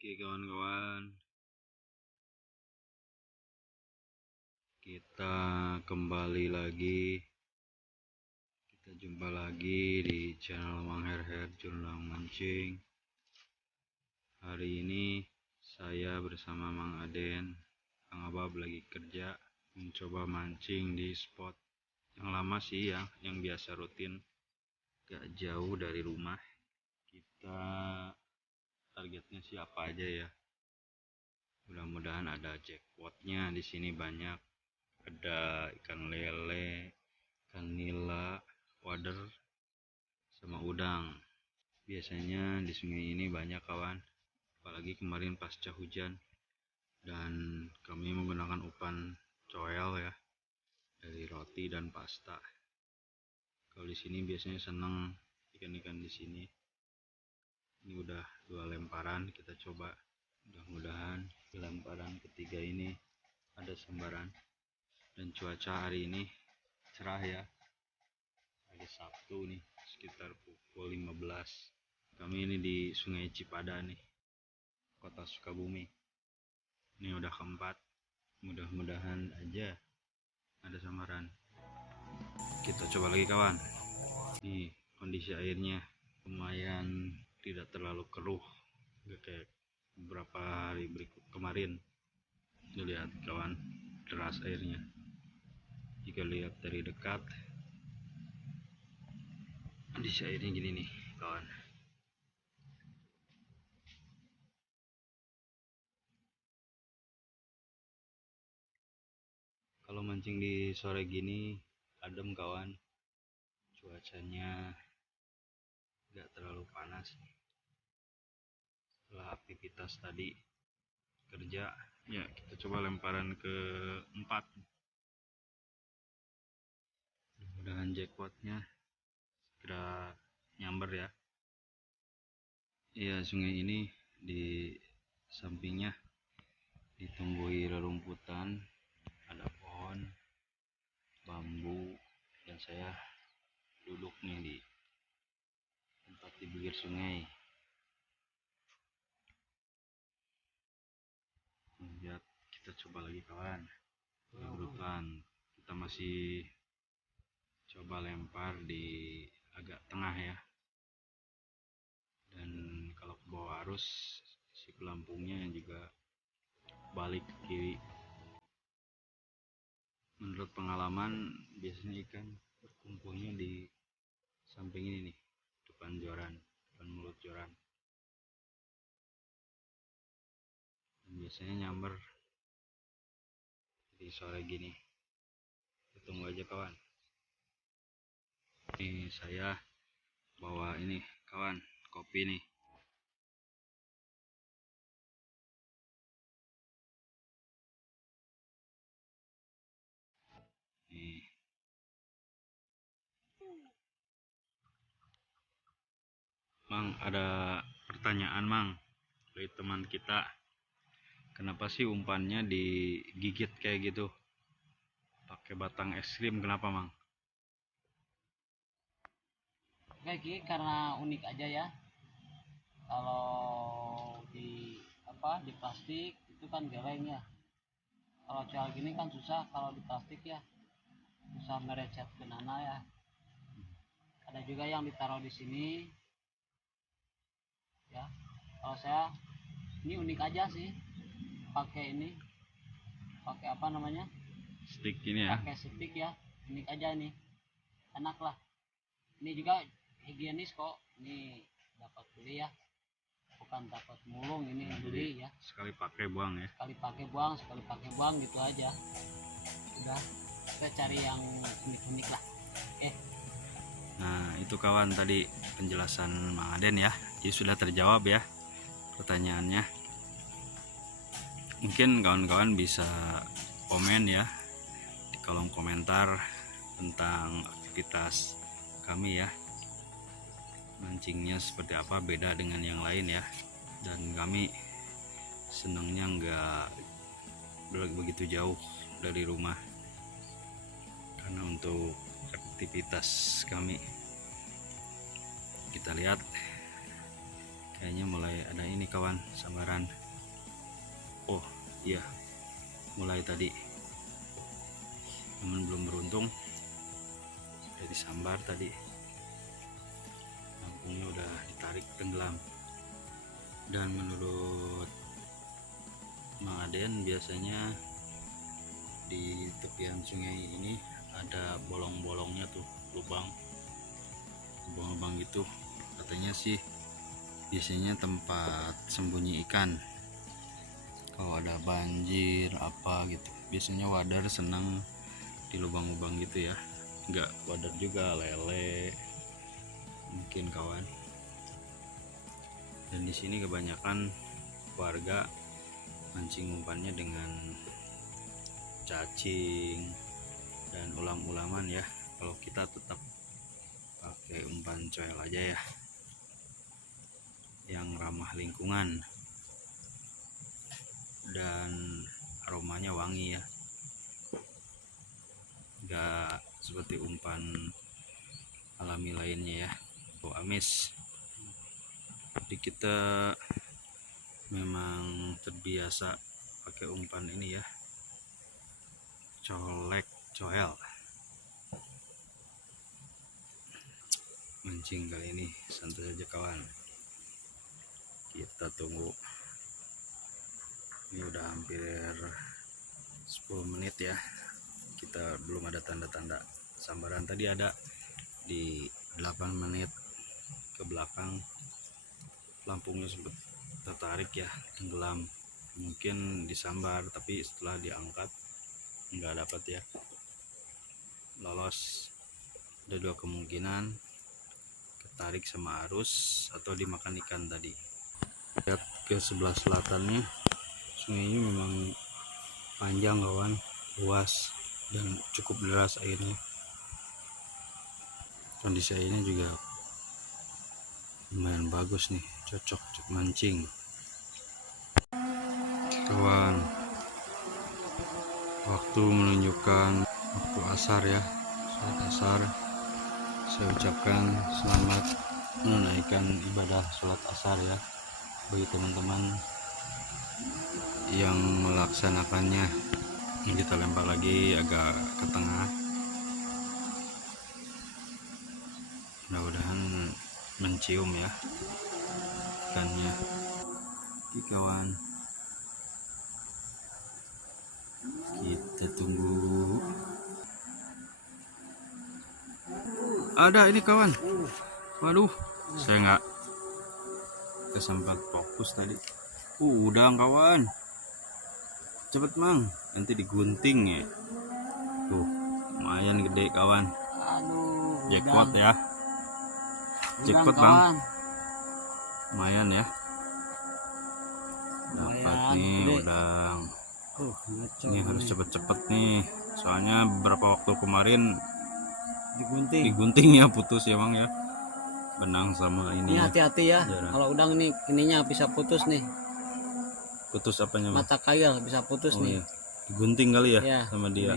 Oke kawan-kawan, kita kembali lagi, kita jumpa lagi di channel Mang Herher Jurnal Mancing. Hari ini saya bersama Mang Aden, Kang Abab lagi kerja mencoba mancing di spot yang lama sih ya, yang biasa rutin, gak jauh dari rumah. Kita targetnya sih apa aja ya? Mudah-mudahan ada jackpotnya di sini banyak. Ada ikan lele, ikan nila, wader, sama udang. Biasanya di sungai ini banyak kawan, apalagi kemarin pasca hujan. Dan kami menggunakan umpan coel ya, dari roti dan pasta. Kalau di sini biasanya seneng ikan-ikan di sini. Ini udah 2 lemparan, kita coba. Mudah-mudahan di lemparan ketiga ini ada sambaran. Dan cuaca hari ini cerah ya. Hari Sabtu nih, sekitar pukul 15. Kami ini di Sungai Cipada nih, Kota Sukabumi. Ini udah keempat. Mudah-mudahan aja ada sambaran. Kita coba lagi kawan. Nih kondisi airnya lumayan tidak terlalu keruh, gak kayak beberapa hari berikut kemarin. Lihat kawan, deras airnya. Jika lihat dari dekat, kondisi airnya gini nih kawan. Kalau mancing di sore gini adem kawan, cuacanya gak terlalu panas. Setelah aktivitas tadi kerja ya, kita coba lemparan ke 4. Mudah-mudahan jackpotnya segera nyamber ya. Iya, sungai ini di sampingnya ditumbuhi rerumputan, ada pohon, bambu, dan saya duduk nih di tempat di bibir sungai. Lihat, kita coba lagi kawan. Kebetulan kita masih coba lempar di agak tengah ya. Dan kalau ke bawah arus, si pelampungnya juga balik ke kiri. Menurut pengalaman, biasanya ikan berkumpulnya di samping ini nih, depan joran, depan mulut joran. Dan biasanya nyamber di sore gini. Kita tunggu aja kawan. Ini saya bawa ini kawan, kopi nih. Nih. Mang, ada pertanyaan Mang dari teman kita. Kenapa sih umpannya digigit kayak gitu? Pakai batang es krim, kenapa Mang? Oke, Ki, karena unik aja ya. Kalau di plastik itu kan geleng ya. Kalau coal gini kan susah kalau di plastik ya. Susah merecet ke nana ya. Ada juga yang ditaruh di sini ya. Kalau saya ini unik aja sih. Pakai ini, pakai apa namanya? Stick ini ya. Pakai stick ya. Unik aja nih. Enak lah. Ini juga higienis kok. Ini dapat beli ya. Bukan dapat mulung, ini beli ya. Sekali pakai buang ya. Sekali pakai buang gitu aja. Udah, kita cari yang unik-unik lah. Nah itu kawan tadi penjelasan Mang Aden ya. Jadi sudah terjawab ya pertanyaannya. Mungkin kawan-kawan bisa komen ya di kolom komentar tentang aktivitas kami ya, mancingnya seperti apa, beda dengan yang lain ya. Dan kami senangnya nggak begitu jauh dari rumah, karena untuk aktivitas kami. Kita lihat kayaknya mulai ada ini kawan, sambaran. Oh iya, mulai tadi, namun belum beruntung, sudah disambar tadi, lampunya udah ditarik tenggelam. Dan menurut Mang Aden, biasanya di tepian sungai ini ada bolong-bolongnya tuh, lubang gitu. Katanya sih biasanya tempat sembunyi ikan. Kalau ada banjir apa gitu, biasanya wadar senang di lubang-lubang gitu ya. Enggak wadar juga, lele mungkin kawan. Dan di sini kebanyakan warga mancing umpannya dengan cacing dan ulam-ulaman ya. Kalau kita tetap pakai umpan coel aja ya, yang ramah lingkungan dan aromanya wangi ya, enggak seperti umpan alami lainnya ya, bau amis. Jadi kita memang terbiasa pakai umpan ini ya, colek coel. Mancing kali ini santai saja kawan, kita tunggu. Ini udah hampir 10 menit ya, kita belum ada tanda-tanda sambaran. Tadi ada di 8 menit ke belakang, lampunya sempat tertarik ya, tenggelam. Mungkin disambar, tapi setelah diangkat nggak dapat ya, lolos. Ada dua kemungkinan, ketarik sama arus atau dimakan ikan tadi. Lihat ke sebelah selatannya, sungai ini memang panjang kawan, luas dan cukup deras airnya. Kondisi airnya juga lumayan bagus nih, cocok untuk mancing kawan. Waktu menunjukkan waktu asar ya, saat asar. Saya ucapkan selamat menunaikan ibadah sholat asar ya bagi teman-teman yang melaksanakannya. Kita lempar lagi agak ke tengah, mudah-mudahan mencium ya ikannya. Oke kawan, kita tunggu. Ada ini kawan, waduh, saya nggak kesempat fokus tadi. Udang kawan, cepet mang, nanti digunting ya. Tuh lumayan gede kawan. Aduh, Jackpot ya, jackpot bang, lumayan ya, dapat nih gede. udang. Ini harus cepet-cepet nih, soalnya beberapa waktu kemarin digunting ya, putus ya bang ya, benang sama ini. Ini hati-hati ya, kalau udang nih ininya bisa putus nih. Putus apanya bang? Mata kail bisa putus nih. Iya. Digunting kali ya, Ya, sama dia.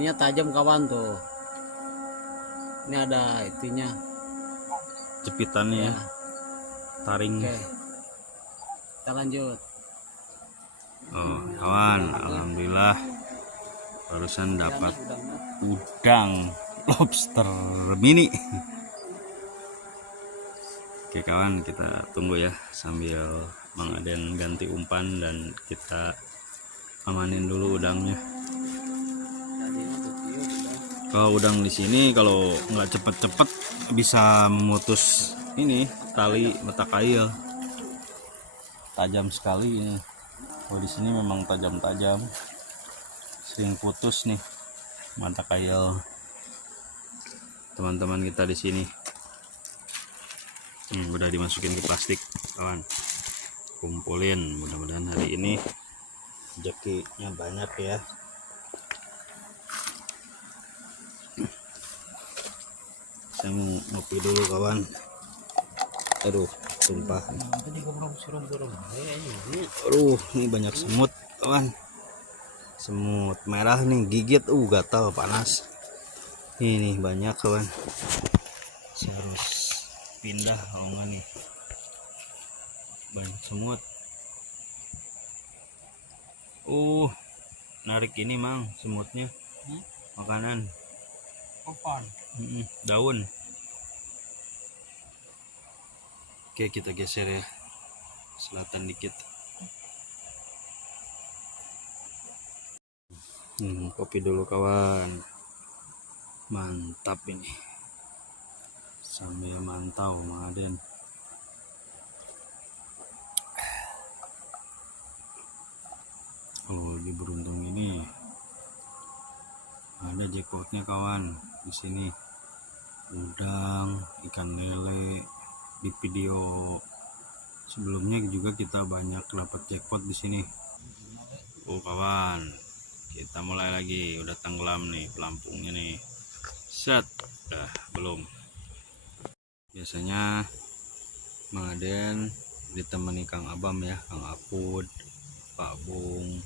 Ininya tajam kawan tuh. Ini ada itunya, Jepitannya ya, taring. Oke, kita lanjut. Oh kawan, alhamdulillah barusan dapat udang lobster mini. Oke kawan, kita tunggu ya sambil Mang Aden ganti umpan dan kita amanin dulu udangnya. Kalau udang di sini kalau nggak cepet-cepet bisa memutus ini tali mata kail, tajam sekali ini. Oh di sini memang tajam-tajam, sering putus nih mata kail teman-teman kita di sini. Udah dimasukin ke plastik kawan, kumpulin. Mudah-mudahan hari ini rezekinya banyak ya. Saya mau ngopi dulu kawan. Aduh, sumpah. Aduh, ini banyak semut kawan. Semut merah nih, gigit, gatal, panas. Ini banyak kawan. Saya harus pindah kalau nggak nih. Banyak semut. Narik ini mang semutnya. Makanan. Daun. Oke, kita geser ya. Selatan dikit. Kopi dulu kawan. Mantap ini. Sambil mantau Mang Aden. Di beruntung ini ada jackpotnya kawan. Di sini udang, ikan lele. Di video sebelumnya juga kita banyak dapat jackpot di sini. Kawan, kita mulai lagi. Udah tenggelam nih pelampungnya nih. Set, belum. Biasanya Mang Aden ditemani Kang Abam ya, Kang Apud, Pak Bung,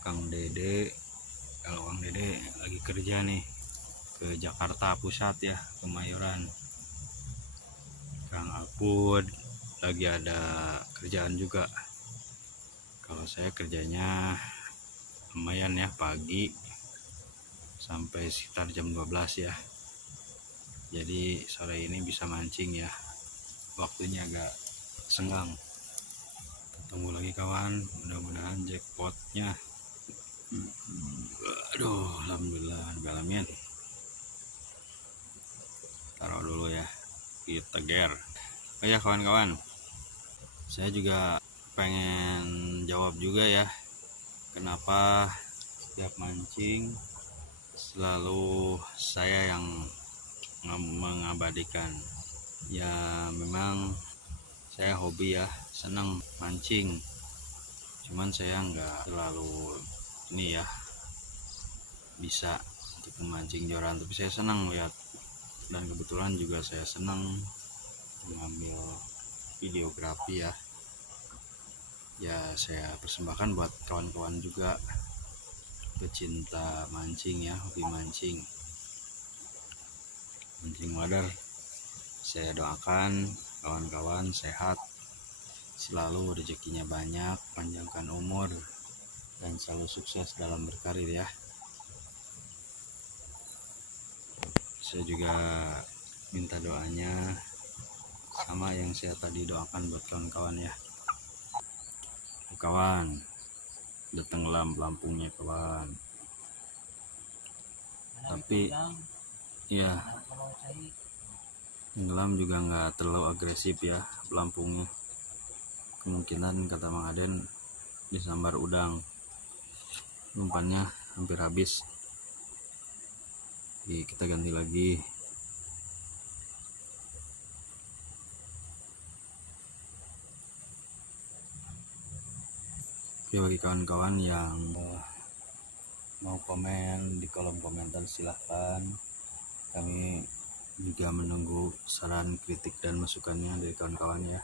Kang Dede. Kalau Kang Dede lagi kerja nih ke Jakarta Pusat ya, Kemayoran. Kang Apud lagi ada kerjaan juga. Kalau saya kerjanya lumayan ya, pagi sampai sekitar jam 12 ya. Jadi sore ini bisa mancing ya. Waktunya agak senggang. Tunggu lagi kawan, mudah-mudahan jackpotnya. Aduh, alhamdulillah, alamin. Taruh dulu ya, kita ger. Ya kawan-kawan, saya juga pengen jawab juga ya, kenapa setiap mancing selalu saya yang mengabadikan. Ya memang saya hobi ya, senang mancing, cuman saya nggak terlalu ini ya bisa untuk memancing joran, tapi saya senang lihat, dan kebetulan juga saya senang mengambil videografi ya saya persembahkan buat kawan-kawan juga pecinta mancing ya, hobi mancing wader. Saya doakan kawan-kawan sehat selalu, rezekinya banyak, panjangkan umur, dan selalu sukses dalam berkarir ya. Saya juga minta doanya sama yang saya tadi doakan buat kawan-kawan ya. Kawan, udah tenggelam pelampungnya kawan. Tapi ya tenggelam juga nggak terlalu agresif ya pelampungnya. Kemungkinan kata Mang Aden disambar udang, umpannya hampir habis. Kita ganti lagi. Oke, bagi kawan-kawan yang mau komen di kolom komentar silahkan. Kami juga menunggu saran, kritik, dan masukannya dari kawan-kawan ya,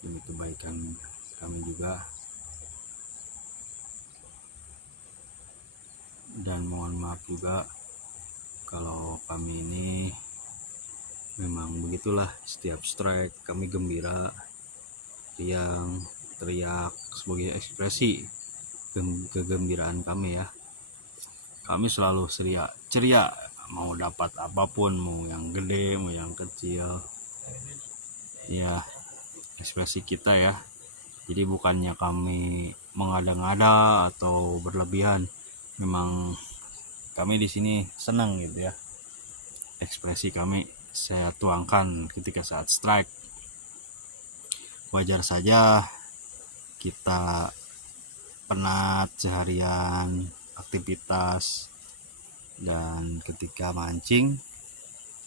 demi kebaikan kami juga. Dan mohon maaf juga kalau kami ini memang begitulah, setiap strike kami gembira, riang, teriak sebagai ekspresi kegembiraan kami ya. Kami selalu ceria mau dapat apapun, mau yang gede mau yang kecil ya, ekspresi kita ya. Jadi bukannya kami mengada-ngada atau berlebihan, memang kami di sini senang gitu ya, ekspresi kami saya tuangkan ketika saat strike. Wajar saja kita penat seharian aktivitas, dan ketika mancing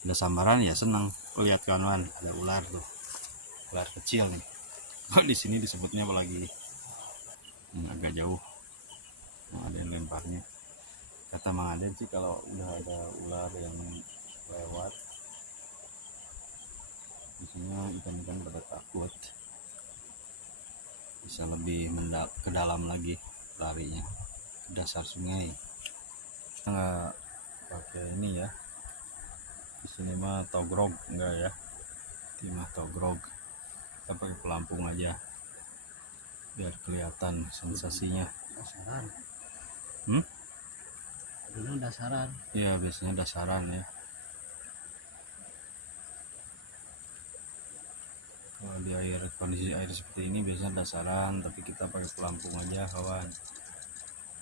ada sambaran ya senang. Lihat kawan, ada ular tuh, ular kecil nih. Di sini disebutnya apa lagi? agak jauh. Mang Aden lemparnya, kata Mang Aden sih kalau udah ada ular yang lewat biasanya ikan-ikan pada takut, bisa lebih ke dalam lagi larinya ke dasar sungai. Kita nggak pakai ini ya, di sini mah togrog enggak ya, timah togrog, kita pakai pelampung aja biar kelihatan sensasinya. Dasaran. Hmm? Dulu dasaran. Iya biasanya dasaran ya. Kalau di air, kondisi air seperti ini biasanya dasaran, tapi kita pakai pelampung aja kawan.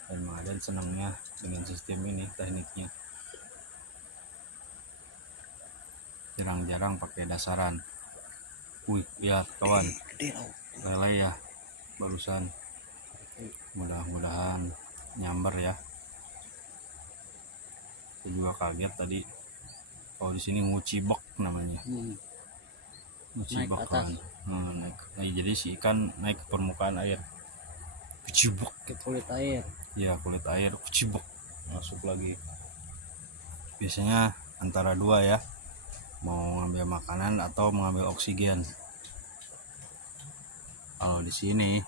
Dan Mang Aden senangnya dengan sistem ini, tekniknya. Jarang-jarang pakai dasaran. Wih, lihat kawan, lele ya barusan. Mudah-mudahan nyamber ya. Saya juga kaget tadi. Kalau di sini ngucibok namanya. Ngucibok kawan. Naik. Nah, jadi si ikan naik ke permukaan air. Kucibok Ke kulit air. ya, kulit air kucibok masuk lagi. Biasanya antara dua ya, mau ngambil makanan atau mengambil oksigen. Kalau di sini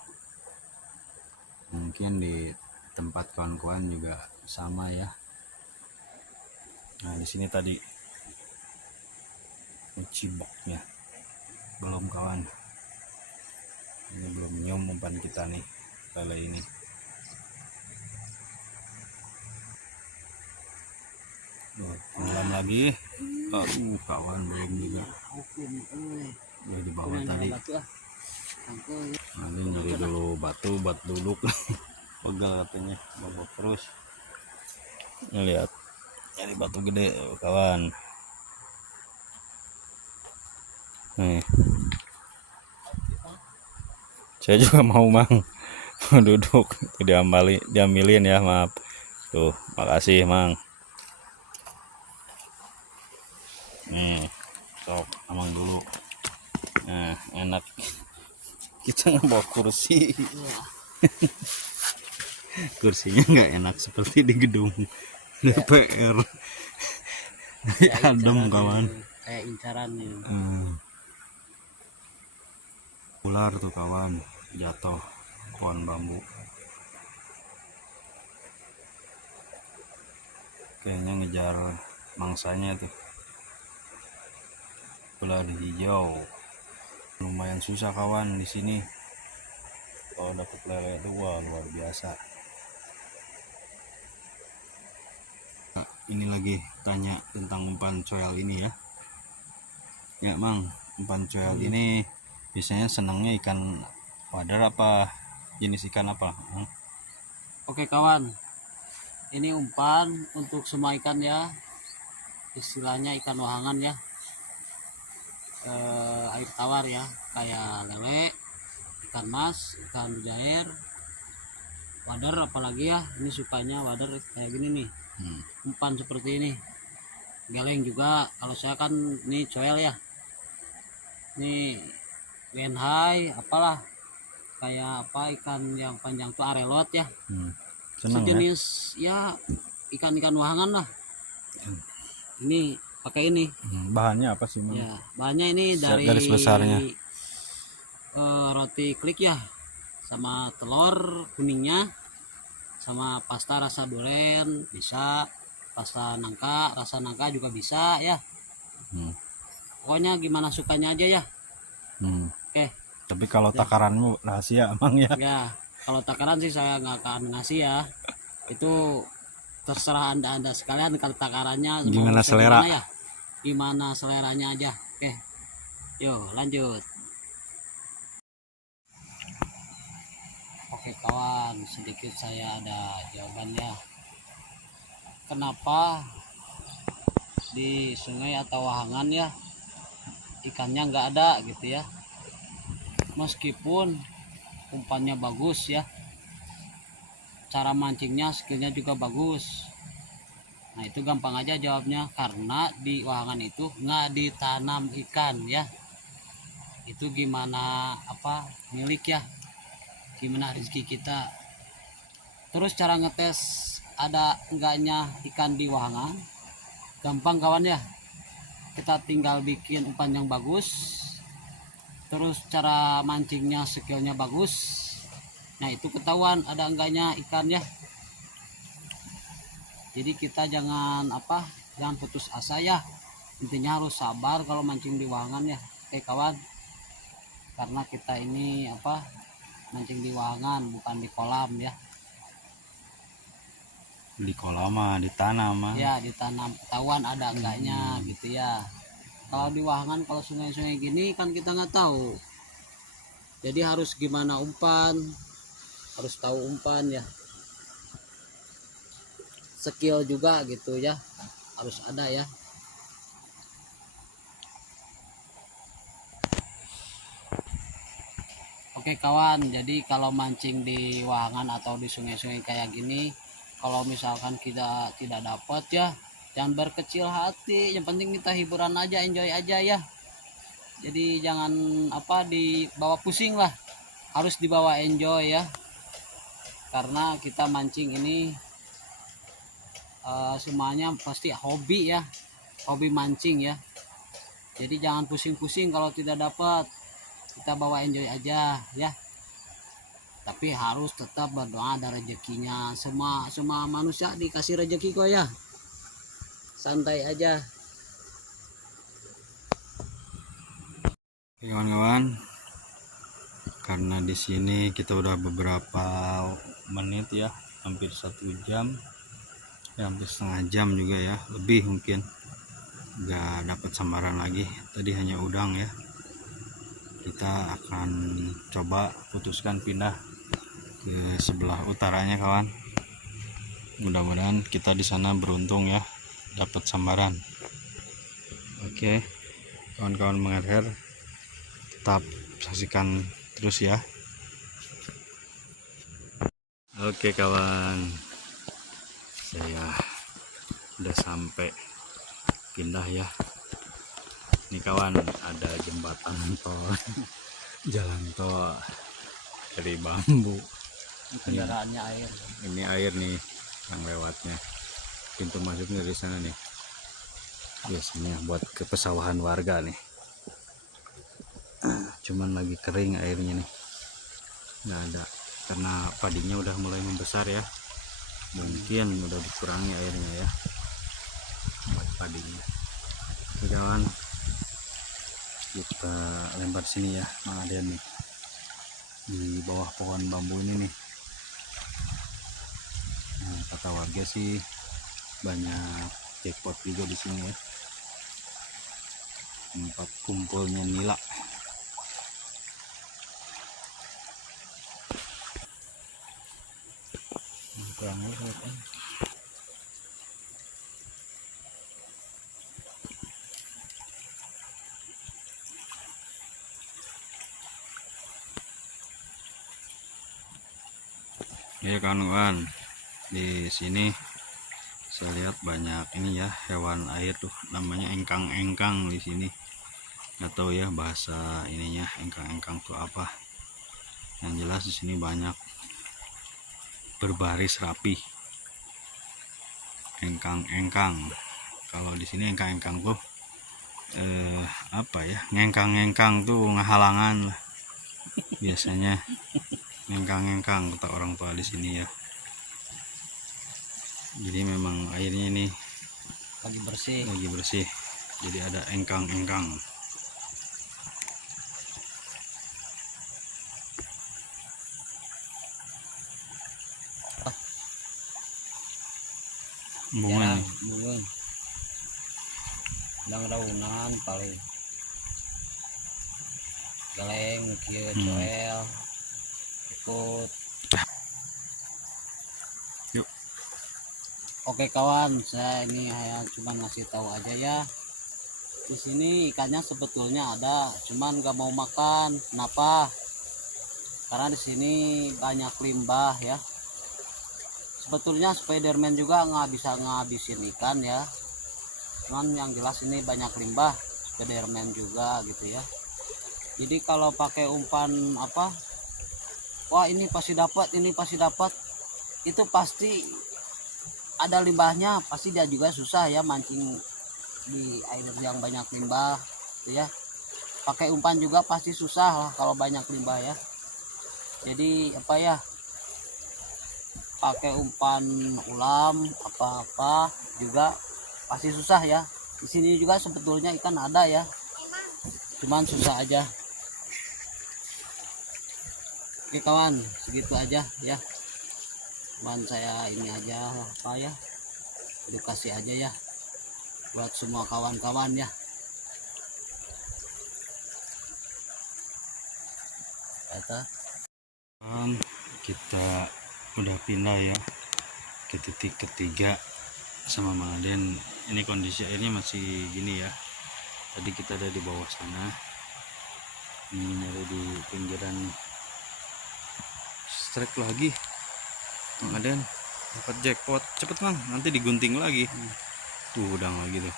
mungkin di tempat kawan-kawan juga sama ya. Nah di sini tadi kuciboknya belum kawan, ini belum nyium umpan kita nih lele ini. Malam lagi, kawan belum juga. Udah di bawah tadi. Nanti nyari dulu batu buat duduk. Pegal katanya, bawa terus. Ini lihat, nyari batu gede kawan. Nih, saya juga mau Mang, mau duduk, diambilin ya, maaf. Tuh, makasih Mang. Nih, sok Amang dulu. Nah, enak. Kita nggak bawa kursi. Kursinya nggak enak seperti di gedung DPR. Adem kawan. Kayak incaran nih. Ular tuh kawan, jatuh pohon bambu. Kayaknya ngejar mangsanya tuh. Ular hijau. Lumayan susah kawan di sini. Kalau dapat lele itu wah luar biasa. Nah, ini lagi tanya tentang umpan coel ini ya. Ya Mang, umpan coel ini biasanya senangnya ikan wader apa jenis ikan apa? Oke kawan, ini umpan untuk semua ikan ya, istilahnya ikan wahangan ya, air tawar ya, kayak lele, ikan mas, ikan mujair, wader apalagi ya, ini sukanya wader kayak gini nih. Umpan seperti ini, geleng juga. Kalau saya kan ini coel ya, ini wenhai apalah, kayak apa ikan yang panjang tuh arelot ya. Senang sejenis ya ikan-ikan wahangan lah. Ini pakai ini. Bahannya apa sih Mang? Ya, bahannya ini dari garis besarnya. Roti klik ya, sama telur kuningnya, sama pasta rasa duren bisa, pasta nangka rasa nangka juga bisa ya. Pokoknya gimana sukanya aja ya. Oke. Tapi kalau takaranmu rahasia Mang ya. Ya, kalau takaran sih saya nggak akan ngasih ya. Itu terserah anda sekalian kalau takarannya Gimana selera ya, gimana seleranya aja. Oke, yuk lanjut. Oke kawan, sedikit saya ada jawabannya. Kenapa di sungai atau wahangan ya ikannya nggak ada gitu ya, meskipun umpannya bagus ya, cara mancingnya skillnya juga bagus. Nah itu gampang aja jawabnya, karena di wahangan itu nggak ditanam ikan ya. Itu gimana apa milik ya, gimana rezeki kita. Terus cara ngetes ada enggaknya ikan di wahangan gampang kawan ya, kita tinggal bikin umpan yang bagus, terus cara mancingnya skillnya bagus, nah itu ketahuan ada enggaknya ikan ya. Jadi kita jangan jangan putus asa ya, intinya harus sabar kalau mancing di wahangan ya. Oke kawan, karena kita ini mancing di wahangan bukan di kolam ya. Di kolam mah ditanam Ya ditanam, ketahuan ada enggaknya gitu ya. Kalau di wahangan, kalau sungai-sungai gini kan kita nggak tahu, jadi harus gimana umpan, harus tahu umpan ya, skill juga gitu ya, harus ada ya. Oke kawan, jadi kalau mancing di wahangan atau di sungai-sungai kayak gini, kalau misalkan kita tidak dapat ya, jangan berkecil hati, yang penting kita hiburan aja, enjoy aja ya. Jadi jangan dibawa pusing lah, harus dibawa enjoy ya, karena kita mancing ini semuanya pasti hobi ya, hobi mancing ya. Jadi jangan pusing-pusing kalau tidak dapat, kita bawa enjoy aja ya. Tapi harus tetap berdoa ada rezekinya. Semua manusia dikasih rezeki kok ya. Santai aja. kawan-kawan. Karena di sini kita udah beberapa menit ya, hampir 1 jam, ya, hampir setengah jam juga ya, lebih mungkin nggak dapat sambaran lagi. Tadi hanya udang ya. Kita akan coba putuskan pindah ke sebelah utaranya kawan. Mudah-mudahan kita di sana beruntung ya, dapat sambaran. Oke kawan-kawan mengher, tetap saksikan terus ya. Oke kawan, saya udah sampai pindah ya. Nih kawan, ada jembatan tol jalan tol dari bambu. Kendaraannya air. Ini air nih yang lewatnya, pintu masuknya dari sana nih, biasanya buat ke pesawahan warga nih. Cuman lagi kering airnya nih, nggak ada karena padinya udah mulai membesar ya, mungkin udah dikurangi airnya ya buat padinya. Oke kawan, kita lempar sini ya. Nah, ada nih di bawah pohon bambu ini nih. Nah, kata warga sih banyak jackpot juga di sini ya, tempat kumpulnya nila. Ya kawan-kawan, di sini saya lihat banyak ini ya, hewan air tuh, namanya engkang-engkang di sini. Nggak tahu ya bahasa ininya engkang-engkang tuh apa. Yang jelas di sini banyak berbaris rapi. Engkang-engkang. Kalau di sini engkang-engkang tuh apa ya? Ngengkang-ngengkang tuh ngehalangan lah. Biasanya ngengkang-ngengkang kata orang tua di sini ya. Jadi memang airnya ini Lagi bersih. Jadi ada engkang-engkang. Bunga nih. Bunga. Daunan paling. Galeng, kieu coel. Ikut. Yuk. Oke kawan, saya ini hanya cuma ngasih tahu aja ya. Di sini ikannya sebetulnya ada, cuman gak mau makan. Kenapa? Karena di sini banyak limbah ya. Sebetulnya Spiderman juga nggak bisa ngabisin ikan ya. Cuman yang jelas ini banyak limbah, Spiderman juga gitu ya. Jadi kalau pakai umpan wah ini pasti dapat, ini pasti dapat, itu pasti ada limbahnya, pasti dia juga susah ya mancing di air yang banyak limbah gitu ya. Pakai umpan juga pasti susah lah kalau banyak limbah ya. Jadi apa ya, pakai umpan ulam apa-apa juga pasti susah ya. Di sini juga sebetulnya ikan ada ya, cuman susah aja. Oke kawan, segitu aja ya. Cuman saya ini aja apa ya, edukasi aja ya buat semua kawan-kawan ya. Kata kita udah pindah ya ke titik ketiga sama Mang Aden. Ini kondisi airnya masih gini ya. Tadi kita ada di bawah sana, ini nyari di pinggiran nih. Strike lagi Mang Aden, dapat jackpot. Cepet Mang, nanti digunting lagi. Tuh udang lagi tuh.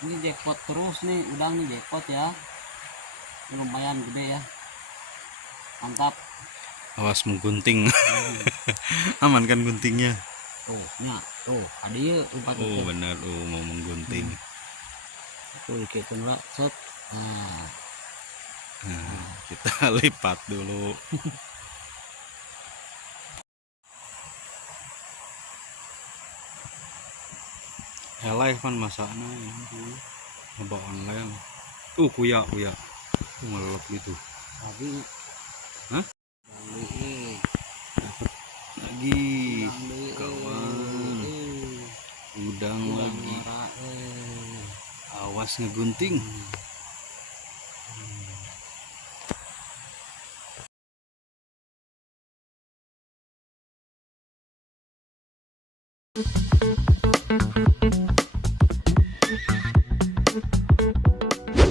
ini jackpot terus nih, udang nih jackpot ya. Ini lumayan gede ya, mantap. Awas menggunting. Aman kan guntingnya? Tuh nya tuh hadiah umpat Oh itu. benar, mau menggunting. Tuh gitu lah set. Nah, kita lipat dulu. Helai kan masaknya ya. Ngebawaan layang. Kuya. Ngelelep gitu. Tapi Hah? Lagi kawan. Udang lagi. Awas ngegunting.